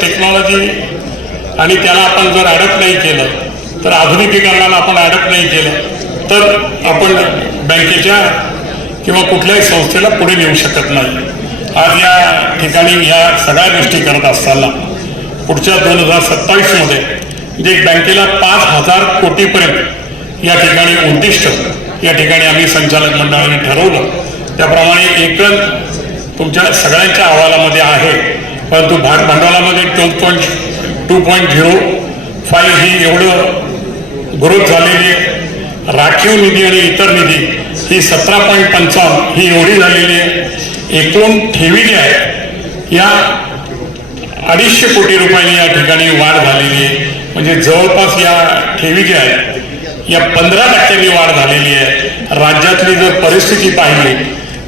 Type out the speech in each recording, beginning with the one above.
Technology आणि त्याला आपण जर अडप्ट नाही केलं तर आधुनिकीकरणाला आपण अडप्ट नाही केलं तर आपण बँकेच्या किंवा कुठल्याही संस्थेला पुढे नेऊ शकत नाही. आज या ठिकाणी ह्या सगळ्या गोष्टी करत असताना पुढच्या दोन हजार सत्तावीसमध्ये जे बँकेला पाच हजार कोटीपर्यंत या ठिकाणी उद्दिष्ट या ठिकाणी आम्ही संचालक मंडळाने ठरवलं त्याप्रमाणे एकच तुमच्या सगळ्यांच्या अहवालामध्ये आहे परंतु भाग भांडवलामध्ये two point two point zero five ही एवढं ग्रोथ झालेली आहे. राखीव निधी आणि इतर निधी ही सतरा पॉईंट पंचावन्न ही एवढी झालेली आहे. एकूण ठेवी जी आहेत या अडीचशे कोटी रुपयांनी या ठिकाणी वाढ झालेली आहे. म्हणजे जवळपास या ठेवी ज्या आहेत या पंधरा टक्क्यांनी वाढ झालेली आहे. राज्यातली जर परिस्थिती पाहिली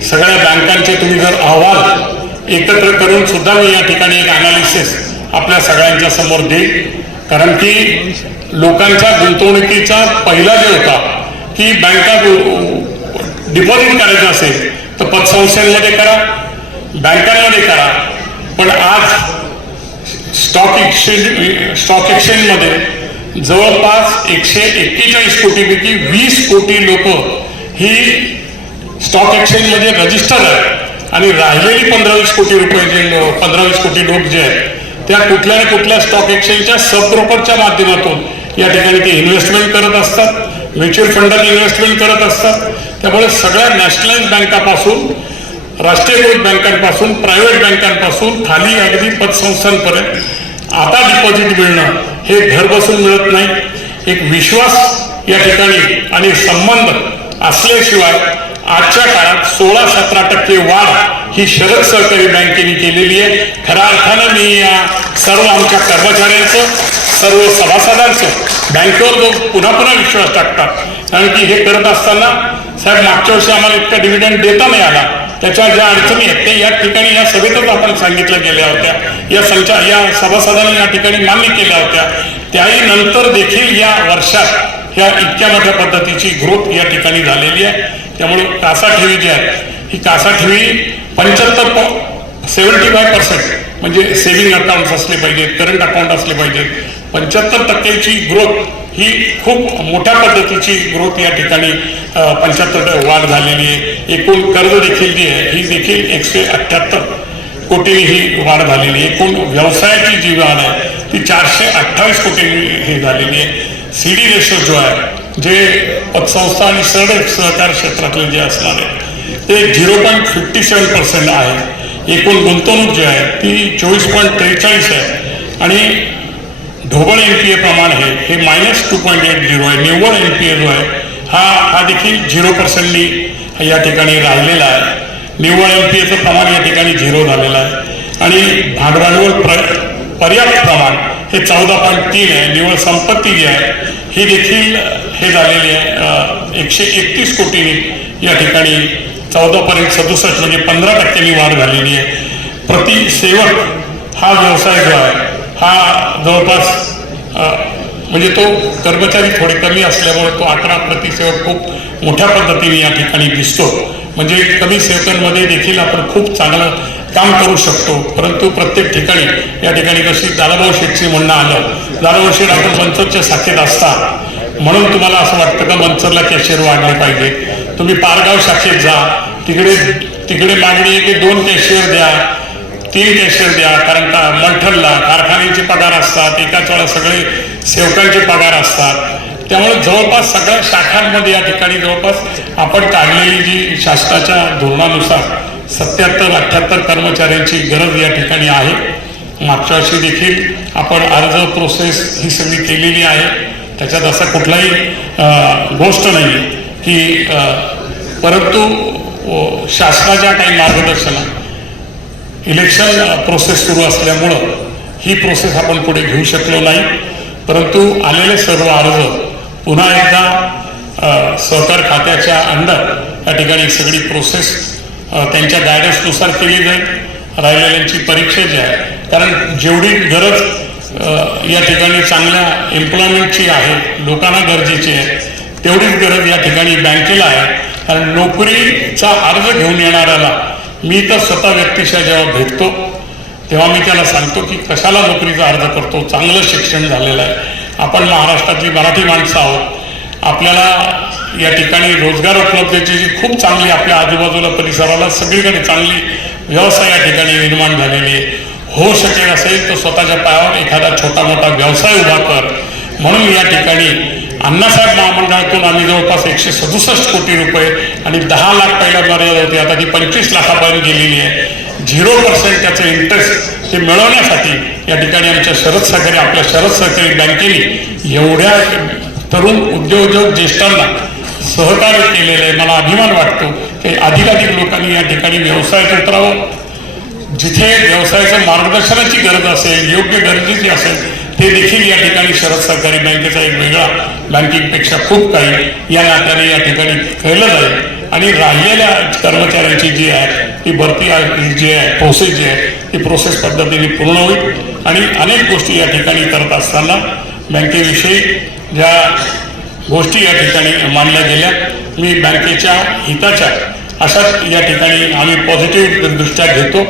सगळ्या बँकांचे तुम्ही जर अहवाल एकत्र करून सुद्धा मी या ठिकाणी एक अनालिसिस आपल्या सगळ्यांच्या समोर देईल कारण की लोकांच्या गुंतवणुकीचा पहिला जे होता की बँका डिपॉझिट करायचं असेल तर पतसंस्थांमध्ये करा बँकांमध्ये करा. पण आज स्टॉक एक्सचेंज स्टॉक एक्सचेंजमध्ये जवळपास एकशे एक्केचाळीस कोटीपैकी वीस कोटी लोक ही स्टॉक एक्सचेंजमध्ये रजिस्टर आहेत आणि राहिलेली पंधरा वीस कोटी रुपये जे पंधरा वीस कोटी लोक जे आहेत त्या कुठल्या ना कुठल्या स्टॉक एक्सचेंजच्या सब ब्रोकरच्या माध्यमातून या ठिकाणी ते इन्व्हेस्टमेंट करत असतात म्युच्युअल फंडात इन्व्हेस्टमेंट करत असतात. त्यामुळे सगळ्या नॅशनलाइज बँकापासून राष्ट्रीयकृत बँकांपासून प्रायव्हेट बँकांपासून खाली अगदी पतसंस्थांपर्यंत आता डिपॉझिट मिळणं हे घर बसून मिळत नाही. एक विश्वास या ठिकाणी आणि संबंध असल्याशिवाय आजच्या काळात सोळा सतरा टक्के वाढ ही शरद सहकारी बँकेने केलेली आहे. खऱ्या अर्थानं मी या सर्व आमच्या कर्मचाऱ्यांचं सर्व सभासदांचं बँकेवर लोक पुन्हा पुन्हा विश्वास टाकतात. कारण की हे करत असताना साहेब मागच्या वर्षी आम्हाला इतका डिव्हिडंड देता नाही आला. त्याच्या ज्या अडचणी आहेत ते या ठिकाणी या सभेतच आपण सांगितल्या गेल्या होत्या. या संचा या सभासदांनी या ठिकाणी मान्य केल्या होत्या. त्याही नंतर देखील या वर्षात ह्या इतक्या मोठ्या पद्धतीची ग्रोथ या ठिकाणी झालेली आहे. त्यामुळे कासा ठेवी जी आहे ही कासा ठेवी पंच्याहत्तर सेवन्टी फाय पर्सेंट म्हणजे सेव्हिंग अकाउंट असले पाहिजेत करंट अकाउंट असले पाहिजेत. पंच्याहत्तर टक्क्याची ग्रोथ ही खूप मोठ्या पद्धतीची ग्रोथ या ठिकाणी पंच्याहत्तर वाढ झालेली आहे. एकूण कर्ज देखील जी आहे ही देखील एकशे अठ्ठ्याहत्तर कोटी ही वाढ झालेली आहे. एकूण व्यवसायाची जी वाढ आहे ती चारशे अठ्ठावीस कोटी ही झालेली आहे. सी डी रेशो जो आहे जे पतसंस्था आणि सह सहकार क्षेत्रातले जे असणार आहे ते zero point fifty seven percent आहे. एकूण गुंतवणूक जी आहे ती चोवीस पॉईंट त्रेचाळीस आहे. आणि ढोबळ एन पी ए प्रमाण आहे हे minus two point eight zero आहे. निव्वळ एन पी ए जो आहे हा हा देखील झिरो पर्सेंटनी या ठिकाणी राहिलेला आहे. निव्वळ एन पी एचं प्रमाण या ठिकाणी झिरो झालेलं आहे. आणि भांडवल प्र पर्याप्त प्रमाण हे चौदा पॉईंट तीन आहे. निव्वळ संपत्ती जी आहे ही देखील हे झालेली आहे. एकशे एकतीस कोटी या ठिकाणी चौदा पॉईंट सदुसष्ट म्हणजे पंधरा टक्क्यांनी वाढ झालेली आहे. प्रति सेवक हा व्यवसाय जो आहे हा जवळपास म्हणजे तो कर्मचारी थोडे कमी असल्यामुळे तो अकरा प्रतिसेवक खूप मोठ्या पद्धतीने या ठिकाणी दिसतो. म्हणजे कमी सेवकांमध्ये देखील आपण खूप चांगलं काम करू शकतो. परंतु प्रत्येक ठिकाणी या ठिकाणी कशी दादाभाऊ शेठचे म्हणणं आलं. दादाभाऊ शेठ आपण मंचरच्या शाखेत असता. म्हणून तुम्हाला असं वाटतं का मंचरला कॅशियर वाढले पाहिजे? तुम्ही पारगाव शाखेत जा. तिकडे तिकडे मागणी आहे की दोन कॅशियर द्या तीन कॅशियर द्या. कारण का मंठनला कारखान्याचे पगार असतात एकाच वेळा सगळे सेवकांचे पगार असतात. त्यामुळे जवळपास सगळ्या शाखांमध्ये या ठिकाणी जवळपास आपण काढलेली जी शासनाच्या धोरणानुसार सत्याहत्तर अठ्ठ्याहत्तर कर्मचाऱ्यांची गरज या ठिकाणी आहे. मागच्या वर्षी देखील आपण अर्ज प्रोसेस ही सगळी केलेली आहे. त्याच्यात असा कुठलाही गोष्ट नाही की परंतु शासनाच्या काही मार्गदर्शना इलेक्शन प्रोसेस सुरू असल्यामुळं ही प्रोसेस आपण पुढे घेऊ शकलो नाही. परंतु आलेले सर्व अर्ज पुन्हा एकदा सहकार खात्याच्या अंडर या ठिकाणी सगळी प्रोसेस त्यांच्या गायडन्सनुसार केली जाईल. राहिलेल्यांची परीक्षा जी आहे. कारण जेवढी गरज या ठिकाणी चांगल्या एम्प्लॉयमेंटची आहे लोकांना गरजेची आहे तेवढीच गरज या ठिकाणी बँकेला आहे. कारण नोकरीचा अर्ज घेऊन येणाऱ्याला मी तर स्वतः व्यक्तिशः जेव्हा भेटतो तेव्हा मी त्याला सांगतो की कशाला नोकरीचा अर्ज करतो? चांगलं शिक्षण झालेलं आहे. आपण महाराष्ट्रातली मराठी माणसं आहोत. आपल्याला या ठिकाणी रोजगार उपलब्धतेची जी खूप चांगली आपल्या आजूबाजूला परिसराला सगळीकडे चांगली व्यवसाय या ठिकाणी निर्माण झालेली आहे. होऊ शकेल असेल तर स्वतःच्या पायावर एखादा छोटा मोठा व्यवसाय उभा कर. म्हणून या ठिकाणी अण्णासाहेब महामंडळातून आम्ही जवळपास एकशे सदुसष्ट कोटी रुपये आणि दहा लाख पहिल्या मर्यादा होती. आता ती पंचवीस लाखापर्यंत गेलेली आहे. झिरो पर्सेंट त्याचं इंटरेस्ट ते मिळवण्यासाठी या ठिकाणी आमच्या शरद सहकारी आपल्या शरद सहकारी बँकेने एवढ्या तरुण उद्योजक ज्येष्ठांना सहकार्य केलेलं आहे. मला अभिमान वाटतो की अधिकाधिक लोकांनी या ठिकाणी व्यवसायात उतरावं जिथे व्यवसायाच्या मार्गदर्शनाची गरज असेल योग्य गरजेची असेल ते देखील या ठिकाणी शरद सहकारी बँकेचा एक वेगळा बँकिंगपेक्षा खूप काही या नात्याने या ठिकाणी केलं जाईल. आणि राहिलेल्या कर्मचाऱ्यांची जी आहे ती भरती जी आहे प्रोसेस जी आहे ती प्रोसेस पद्धतीने पूर्ण होईल. आणि अनेक गोष्टी या ठिकाणी करत असताना बँकेविषयी ज्या गोष्टी या ठिकाणी मानल्या गेल्या. मी बँकेच्या हिताच्या अशाच या ठिकाणी आम्ही पॉझिटिव्ह दृष्ट्या घेतो.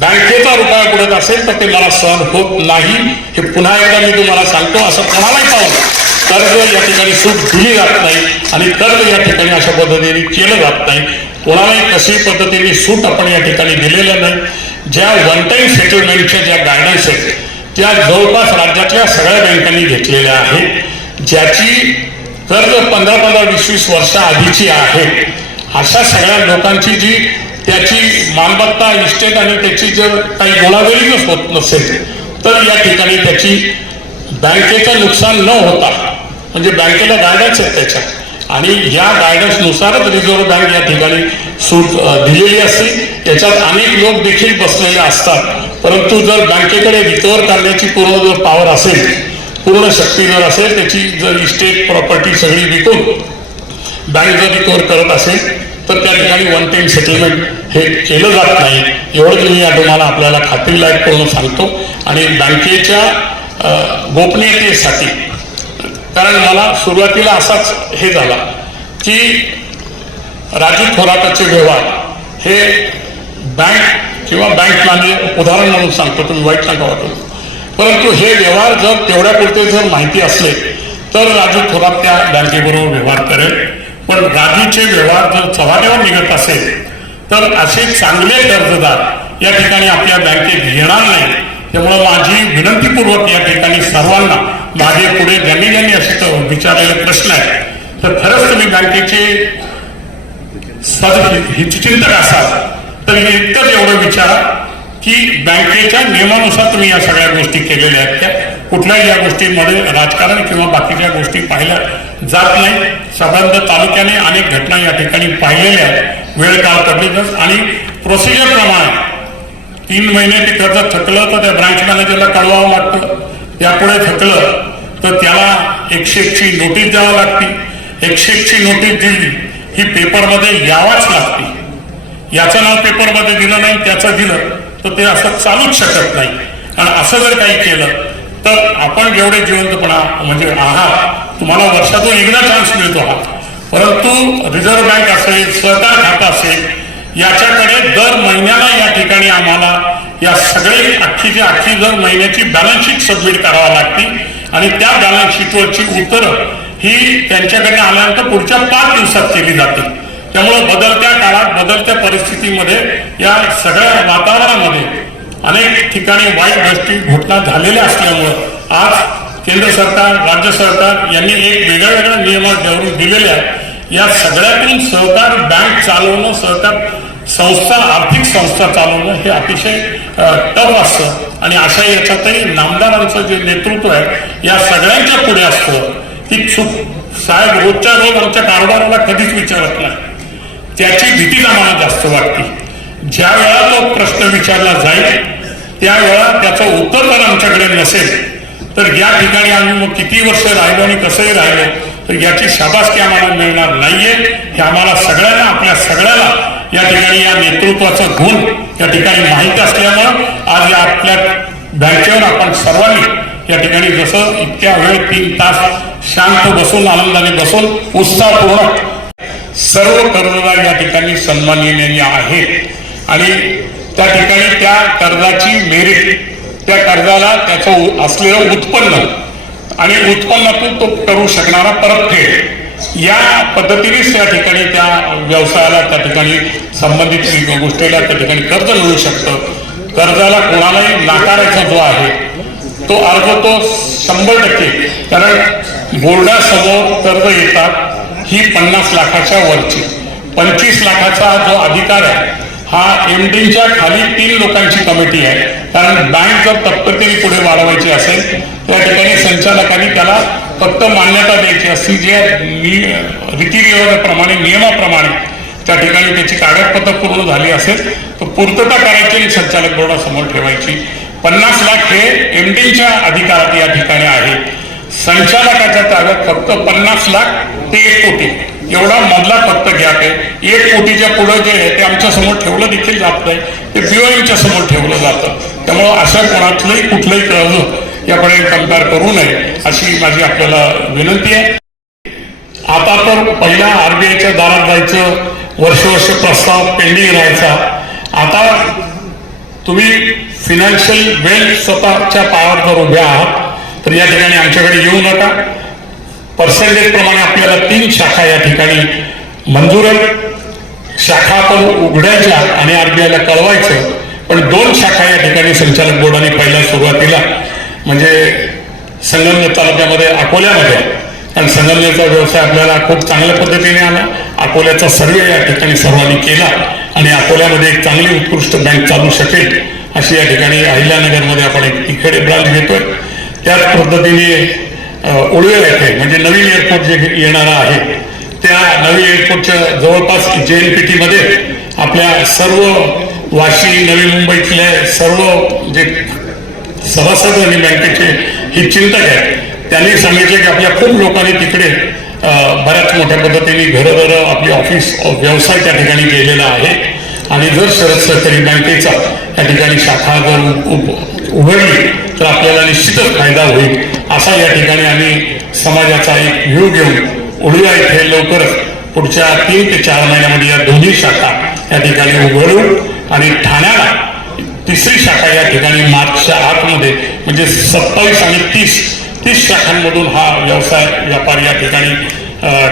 बँकेचा रुपया बुडत असेल तर ते मला सहन होत नाही. हे पुन्हा एकदा मी तुम्हाला सांगतो असं कोणालाही पाहू कर्ज या ठिकाणी सूट दिली जात नाही आणि कर्ज या ठिकाणी अशा पद्धतीने केलं जात नाही. कोणालाही कशी पद्धतीने सूट आपण या ठिकाणी दिलेलं नाही. ज्या वन टाईम सेटलमेंटच्या ज्या गायडन्स आहेत त्या जवळपास राज्यातल्या सगळ्या बँकांनी घेतलेल्या आहेत. ज्याची जर पंधरा पंधरा वीस वीस वर्षा आधीची आहे. अशा सगळ्या लोकांची जी त्याची मालमत्ता इस्टेट आणि त्याची जर काही गोळाबेरीच होत नसेल तर या ठिकाणी त्याची बँकेचं नुकसान न होता म्हणजे बँकेला गायडन्स आहेत त्याच्यात. आणि या गायडन्सनुसारच रिझर्व्ह बँक या ठिकाणी सूट दिलेली असते. त्याच्यात अनेक लोक देखील बसलेले असतात. परंतु जर बँकेकडे रिकवर करण्याची पूर्ण जर पॉवर असेल पूर्ण शक्ती जर असेल त्याची जर इस्टेट प्रॉपर्टी सगळी विकून बँक जर रिकवर करत असेल तर त्या ठिकाणी वन टाइम सेटलमेंट हे केलं जात नाही. एवढंच मी या तुम्हाला आपल्याला खात्रीलायक करून सांगतो. आणि बँकेच्या गोपनीयतेसाठी कारण मला सुरुवातीला असाच हे झाला की राजीव थोराताचे व्यवहार हे बँक किंवा बँक मॅनेजर उदाहरण म्हणून सांगतो तुम्ही वाईट सांगा वाटतो. परंतु हे व्यवहार जर तेवढ्यापुरते जर माहिती असले तर राजू थोरात त्या बँकेबरोबर व्यवहार करेल. पण राजूचे व्यवहार जर चव्हाट्यावर निघत असेल तर असे चांगले कर्जदार या ठिकाणी आपल्या बँकेत येणार नाही त्यामुळं माझी विनंतीपूर्वक या ठिकाणी सर्वांना माझे पुढे ज्यांनी ज्यांनी असे विचारलेले प्रश्न आहेत तर खरंच तुम्ही बँकेचे सद हितचिंतक असाल तर इतकंच एवढं विचारा. की बँकेच्या नियमानुसार तुम्ही या सगळ्या गोष्टी केलेल्या आहेत. त्या कुठल्याही या गोष्टींमध्ये राजकारण किंवा बाकीच्या गोष्टी पाहिल्या जात नाही. संबंध तालुक्याने अनेक घटना या ठिकाणी पाहिलेल्या आहेत. वेळ काळ पडलीच आणि प्रोसिजर प्रमाणे तीन महिने ते कर्ज थकलं तर त्या ब्रांच मॅनेजरला कळवावं लागतं. त्यापुढे थकलं तर त्याला एकशे एकची नोटीस द्यावं लागते. एकशे एकची नोटीस दिली ही पेपरमध्ये यावाच लागते. याचं नाव पेपरमध्ये दिलं नाही त्याचं दिलं. तर ते असं चालूच शकत नाही. आणि असं जर काही केलं तर आपण जेवढे जिवंतपणा म्हणजे आहात तुम्हाला वर्षातून एकदा चान्स मिळतो हा. परंतु रिझर्व्ह बँक असेल सहकार खातं असेल याच्याकडे दर महिन्याला या ठिकाणी आम्हाला या सगळे अख्खीची अख्खी दर महिन्याची बॅलन्स शीट सबमिट करावा लागते. आणि त्या बॅलन्स शीटवरची उत्तरं ही त्यांच्याकडे आल्यानंतर पुढच्या पाच दिवसात केली जाते. त्यामुळे बदलत्या काळात बदलत्या परिस्थितीमध्ये या सगळ्या वातावरणामध्ये अनेक ठिकाणी वाईट गोष्टी घटना झालेल्या असल्यामुळं आज केंद्र सरकार राज्य सरकार यांनी एक वेगळ्या वेगळ्या नियमात ठरवून दिलेल्या या सगळ्यातून सहकार बँक चालवणं सहकार संस्था आर्थिक संस्था चालवणं हे अतिशय टफ असतं. आणि अशा याच्यातही नामदारांचं जे नेतृत्व आहे या सगळ्यांच्या पुढे असतं. ती चूक साहेब रोजच्या रोज आमच्या कारभाराला कधीच विचारत नाही. त्याची भीतीला आम्हाला जास्त वाटते. ज्या वेळा तो प्रश्न विचारला जाईल त्यावेळा त्याचं उत्तर जर आमच्याकडे नसेल तर या ठिकाणी आम्ही मग किती वर्ष राहिलो आणि कसंही राहिलो तर याची शाबासकी आम्हाला मिळणार नाहीये. हे आम्हाला सगळ्यांना आपल्या सगळ्याला या ठिकाणी या नेतृत्वाचा गुण या ठिकाणी माहीत असल्यामुळं आज या आपल्या बँकेवर आपण सर्वांनी या ठिकाणी जसं इतक्या वेळ तीन तास शांत बसून आनंदाने बसून उत्साहपूर्वक सर्व कर्जदार या ठिकाणी सन्माननीय आहेत. आणि त्या ठिकाणी त्या कर्जाची मेरिट त्या कर्जाला त्याचं असलेलं उत्पन्न आणि उत्पन्नातून तो करू शकणारा परतफेड या पद्धतीनेच त्या ठिकाणी त्या व्यवसायाला त्या ठिकाणी संबंधित गोष्टीला त्या ठिकाणी कर्ज मिळू शकतं. कर्जाला कोणालाही नाकारायचा जो आहे तो अर्ज तो शंभर टक्के. कारण बोर्डासमोर कर्ज येतात ही पन्नास लाखाच्या वरची. पंचवीस लाखाचा जो अधिकार आहे हा एम डीच्या खाली तीन लोकांची कमिटी आहे. कारण बँक जर तत्परतेने पुढे वाढवायची असेल त्या ठिकाणी संचालकांनी त्याला फक्त मान्यता द्यायची असती जे नि- रीतिरिवाजाप्रमाणे नियमाप्रमाणे त्या ठिकाणी त्याची कागदपत्र पूर्ण झाली असेल तर पूर्तता करायची आणि संचालक बोर्डासमोर ठेवायची. पन्नास लाख हे एम डीच्या अधिकारात या ठिकाणी आहे. संचालकाच्या ताब्यात फक्त पन्नास लाख ते एक कोटी. एवढा मधला फक्त गॅप आहे. एक कोटीच्या पुढं जे आहे ते आमच्यासमोर ठेवलं देखील जात नाही. ते बीओएमच्या समोर ठेवलं जातं. त्यामुळं अशा कोणातलंही कुठलंही कर्ज याकडे कंपेअर करू नये अशी माझी आपल्याला विनंती आहे. आता तर पहिला आरबीआयच्या दारात जायचं वर्ष वर्ष प्रस्ताव पेंडिंग राहायचा. आता तुम्ही फिनान्शियल वेल्थ स्वतःच्या पायावर जर उभे आहात तर या ठिकाणी आमच्याकडे येऊ नका पर्सेंटेज प्रमाणे आपल्याला तीन शाखा या ठिकाणी मंजूर आहेत. शाखा आपण उघडायच्या आणि आरबीआयला कळवायचं पण दोन शाखा या ठिकाणी संचालक बोर्डाने पहिल्या सुरुवातीला म्हणजे संगमनेर तालुक्यामध्ये अकोल्यामध्ये कारण संगमनेरचा व्यवसाय आपल्याला खूप चांगल्या पद्धतीने आला. अकोल्याचा सर्वे या ठिकाणी सर्वांनी केला आणि अकोल्यामध्ये एक चांगली उत्कृष्ट बँक चालू शकेल अशी या ठिकाणी अहिल्यानगरमध्ये आपण एक इकडे ब्रांच घेतोय. त्याच पद्धतीने उडवे येथे म्हणजे नवीन एअरपोर्ट जे येणार आहे त्या नवीन एअरपोर्टच्या जवळपास जे एन पी टीमध्ये आपल्या सर्व वाशी नवी मुंबईतले सर्व जे सभासद आणि बँकेचे हे चिंतक आहेत त्यांनी सांगितले की आपल्या खूप लोकांनी तिकडे बऱ्याच मोठ्या पद्धतीने घरं घरं आपली ऑफिस व्यवसाय त्या ठिकाणी केलेला आहे. आणि जर शरद सहकारी बँकेचा त्या ठिकाणी शाखा जर उ- उघडली तर आपल्याला निश्चितच फायदा होईल. असा या ठिकाणी आम्ही समाजाचा एक व्ह्यू घेऊन उडूया इथे लवकरच पुढच्या तीन ते चार महिन्यामध्ये या दोन्ही शाखा या ठिकाणी उघडू आणि ठाण्याला तिसरी शाखा या ठिकाणी मार्चच्या आतमध्ये म्हणजे सत्तावीस आणि तीस तीस शाखांमधून हा व्यवसाय व्यापार या ठिकाणी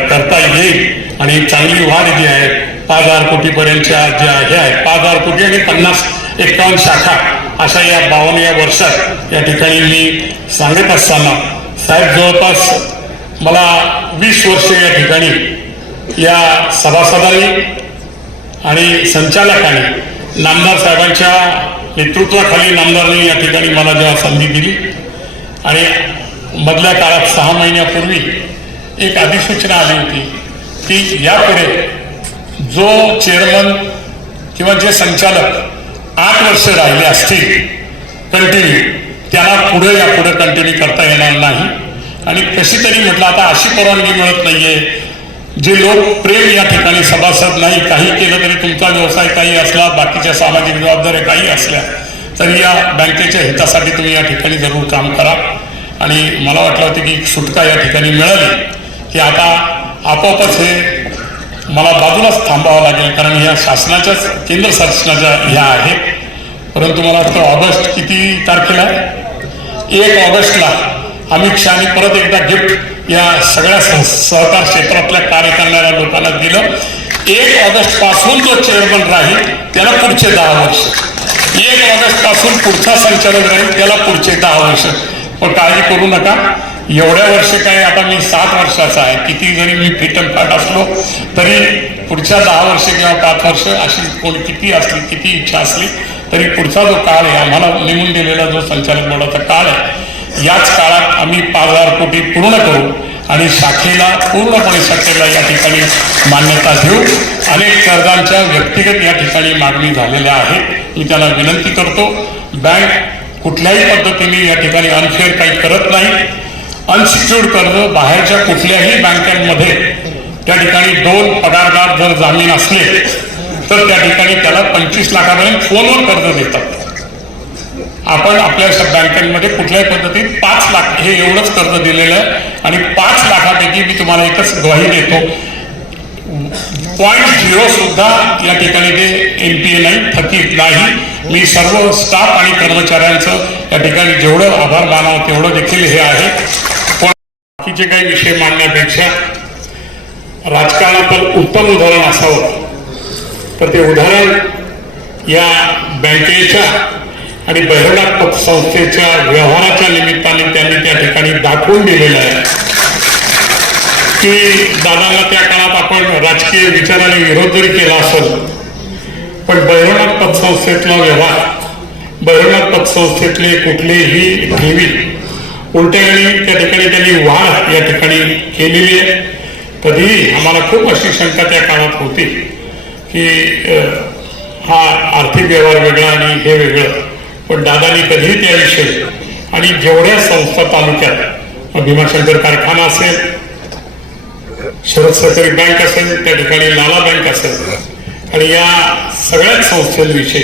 करता येईल. आणि चांगली वाढ जी आहे पाच हजार कोटीपर्यंतच्या ज्या हे आहेत पाच हजार कोटी आणि पन्नास एकावन्न शाखा अशा या बावन्न या वर्षात या ठिकाणी मी सांगत असताना साहेब जवळपास मला वीस वर्ष या ठिकाणी या सभासदांनी आणि संचालकांनी नामदार साहेबांच्या नेतृत्वाखाली नामदारांनी या ठिकाणी मला जेव्हा संधी दिली आणि मधल्या काळात सहा महिन्यापूर्वी एक अधिसूचना आली होती की यापुढे जो चेअरमन किंवा जे संचालक आठ वर्ष राहिले असतील. कंटिन्यू त्याला पुढे यापुढे कंटिन्यू करता येणार नाही. आणि कशी तरी म्हटलं आता अशी परवानगी मिळत नाहीये. जे लोक प्रेम या ठिकाणी सभासद नाही काही केलं तरी तुमचा व्यवसाय काही असला बाकीच्या सामाजिक जबाबदाऱ्या काही असल्या तरी या बँकेच्या हितासाठी तुम्ही या ठिकाणी जरूर काम करा. आणि मला वाटलं होतं की सुटका या ठिकाणी मिळाली की आता आपोआपच हे मला बाजूलाच थांबावं लागेल कारण ह्या शासनाच्याच केंद्र शासनाच्या ह्या आहेत. परंतु मला वाटतं ऑगस्ट किती तारखेला आहे? एक ऑगस्टला अमित शहाने परत एकदा गिफ्ट या सगळ्या सह- सहकार क्षेत्रातल्या कार्य करणाऱ्या लोकांना दिलं. एक ऑगस्टपासून जो चेअरमन राहील त्याला पुढचे दहा वर्ष. एक ऑगस्टपासून पुढचा संचालक राहील त्याला पुढचे दहा वर्ष. पण काळजी करू नका. एवढ्या वर्ष काय आता मी सात वर्षाचा आहे. किती जरी मी फिट अँड फाट असलो तरी पुढच्या दहा वर्ष किंवा पाच वर्ष अशी कोण किती असली किती इच्छा असली तरी पुढचा जो काळ आहे आम्हाला नेमून दिलेला जो संचालक बोर्डाचा काळ आहे याच काळात आम्ही पाच हजार कोटी पूर्ण करू आणि शाखेला पूर्णपणे शाखेला या ठिकाणी मान्यता देऊ. अनेक कर्जांच्या व्यक्तिगत या ठिकाणी मागणी झालेल्या आहेत. मी त्याला विनंती करतो बँक कुठल्याही पद्धतीने या ठिकाणी अनफेअर काही करत नाही. अनसिक्युर्ड कर्ज बाहेरच्या कुठल्याही बँकांमध्ये त्या ठिकाणी दोन पगारदार जर जामीन असले तर त्या ठिकाणी त्याला पंचवीस लाखापर्यंत फोनवर कर्ज देतात. आपण आपल्या बँकांमध्ये कुठल्याही पद्धतीत पाच लाख हे एवढंच कर्ज दिलेलं आहे आणि पाच लाखापैकी मी तुम्हाला एकच ग्वाही देतो. पॉईंट झिरो सुद्धा या ठिकाणी ते एम पी ए नाही थकीत नाही. मी सर्व स्टाफ आणि कर्मचाऱ्यांचं या ठिकाणी जेवढं आभार मानावं तेवढं देखील हे आहे. बाकीचे काही विषय मांडण्यापेक्षा राजकारणात उत्तम उदाहरण असावं. तर ते उदाहरण या बँकेच्या आणि बहिरडा पतसंस्थेच्या व्यवहाराच्या निमित्ताने त्यांनी त्या ठिकाणी दाखवून दिलेलं आहे. की दादाला त्या काळात आपण राजकीय विचाराने विरोध जरी केला असेल पण बहिरणात पतसंस्थेतला व्यवहार बहिरणात पतसंस्थेतले कुठलेही ठेवी उलट्यावेळी त्या ठिकाणी त्यांनी वाढ या ठिकाणी केलेली आहे. तरीही आम्हाला खूप अशी शंका त्या काळात होती की हा आर्थिक व्यवहार वेगळा आणि हे वेगळं. पण दादानी कधीही त्याविषयी आणि जेवढ्या संस्था तालुक्यात भीमाशंकर कारखाना असेल शरद सहकारी बँक असेल त्या ठिकाणी लाला बँक असेल आणि या सगळ्याच संस्थांविषयी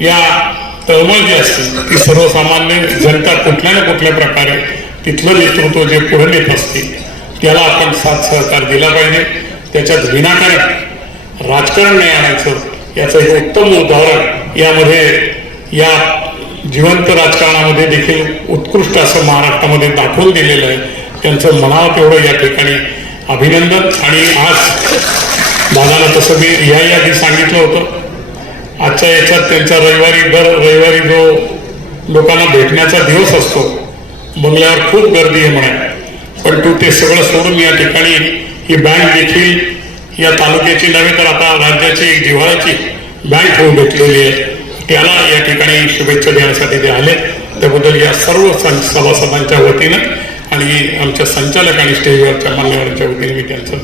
या तळमळ जी असते ती सर्वसामान्य जनता कुठल्या ना कुठल्या प्रकारे तिथलं नेतृत्व जे पुढे नेत असते त्याला आपण साथ सहकार दिला पाहिजे. त्याच्यात विनाकारण राजकारण नाही आणायचं याचं एक उत्तम उदाहरण यामध्ये या जिवंत राजकारणामध्ये देखील उत्कृष्ट असं महाराष्ट्रामध्ये दाखवून दिलेलं आहे. त्यांचं म्हणावं तेवढं या ठिकाणी अभिनंदन. आणि आज दादाला तसं मी या यादी सांगितलं होतं. आजच्या याच्यात त्यांच्या रविवारी दर रविवारी जो लोकांना भेटण्याचा दिवस असतो बंगल्यावर खूप गर्दी आहे म्हणा. पण तू ते सगळं सोडून या ठिकाणी ही बँक देखील या तालुक्याची नव्हे तर आता राज्याची एक जिव्हाळ्याची बँक होऊन भेटलेली आहे. त्याला या ठिकाणी शुभेच्छा देण्यासाठी ते आले. त्याबद्दल या सर्व सं- सभासदांच्या वतीनं आणि आमच्या संचालक आणि स्टेजवरच्या मान्यवरांच्या वतीने मी त्यांचं